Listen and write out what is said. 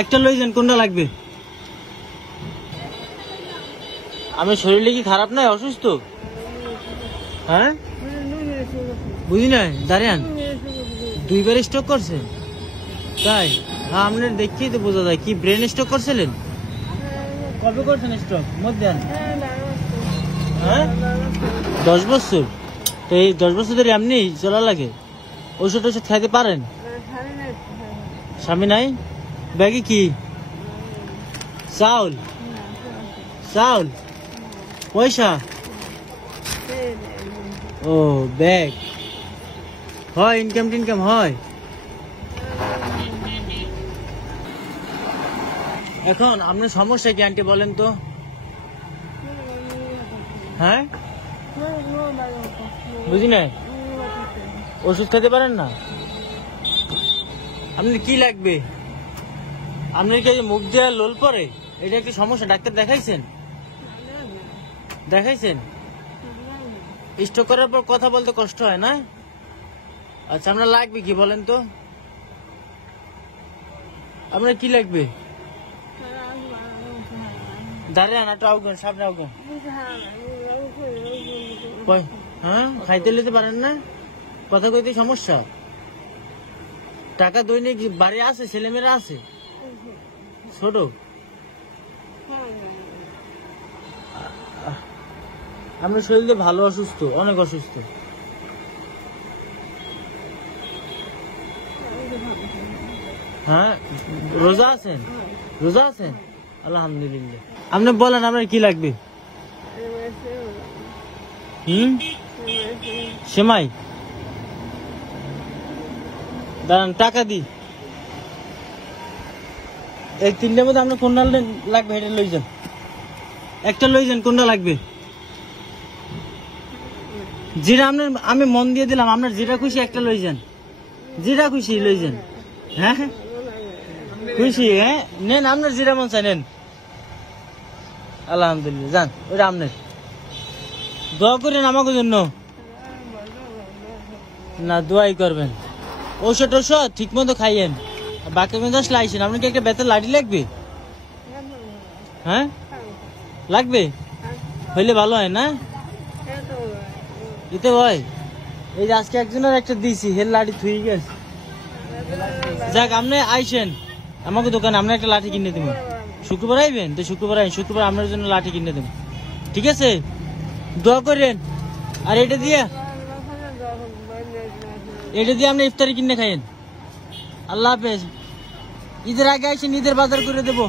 একটা লই যান, কোনটা লাগবে? আমি শরীরে কি খারাপ নয়, অসুস্থ? হ্যাঁ বুঝি নাই, দাঁড়ান। 2 বার স্ট্রোক করছে তাই? হ্যাঁ, আপনার দেখি তো বোঝা যায়। কি ব্রেন স্ট্রোক করছিলেন? কবে করছেন স্ট্রোক? মধ্যে হ্যাঁ 10 বছর। তো এই 10 বছর ধরে এমনি চলা লাগে? ওষুধ খাইতে পারেন? স্বামী নাই? ব্যাগে কি চাউল? চাউল, পয়সা? ও ব্যাগ হয়, ইনকাম টিনকাম হয়? এখন আপনার সমস্যা কি আন্টি বলেন তো? হ্যাঁ বুঝি না, ওষুধ খেতে পারেন না? আপনার কি লাগবে? আপনার কি মুখ দেওয়া লোল পরে? এটা একটা সমস্যা, ডাক্তার দেখাইছেন? দেখাইছেন? স্ট্রোক করার পর কথা বলতে কষ্ট হয় না? আচ্ছা, আপনার লাগবে কি বলেন তো? আপনার কি লাগবে? দাঁড়ান, একটু আউগেন, সামনে আউগেন। হ্যাঁ, খাইতে নিতে পারেন না? কথা কইতে সমস্যা? টাকা দৈনিক বাড়ি আছে? ছেলেমেয়েরা আছে? ছোট? আপনার শরীরে ভালো অসুস্থ, অনেক অসুস্থ? হ্যাঁ, রোজা আছেন? রোজা আছেন? আলহামদুলিল্লাহ। আপনি বলেন আপনার কি লাগবে? সেমাই? দাঁড়ান, টাকা দি। এই 3টার মধ্যে আপনার কোনটা লাগবে এটা লই যান। একটা লই যান, কোনটা লাগবে? যেটা আপনার আমি মন দিয়ে দিলাম, আপনার যেটা খুশি একটা লই যান, যেটা খুশি লই যান। হ্যাঁ খুশি? হ্যাঁ নেন, আপনার যেটা মন চাই নেন। আলহামদুলিল্লাহ, যান, ওইটা আপনার। দোয়া করেন আমাকে জন্য। না, দোয়াই করবেন। ঔষধ ঠিক মতো খাইয়েন। বাকি মেয়ে আসলে আইসেন। আপনাকে একটা বেতের লাঠি লাগবে? হ্যাঁ লাগবে? হইলে ভালো হয় না? দিতে হয়। এই যে আজকে একজনের একটা দিয়েছি, হেল লাঠি থুই গেছে। যাক, আপনি আইসেন আমাকে দোকানে, আমরা একটা লাঠি কিনে দেবো। শুক্রবার আইবেন তো? শুক্রবার আইন, শুক্রবার আপনার জন্য লাঠি কিনে দেবো, ঠিক আছে? দোয়া করেন। আর এটা দিয়ে আপনি ইফতারি কিনে খাইয়েন। আল্লাহ হাফেজ। ঈদের আগে আইসেন, ঈদের বাজার করে দেবো।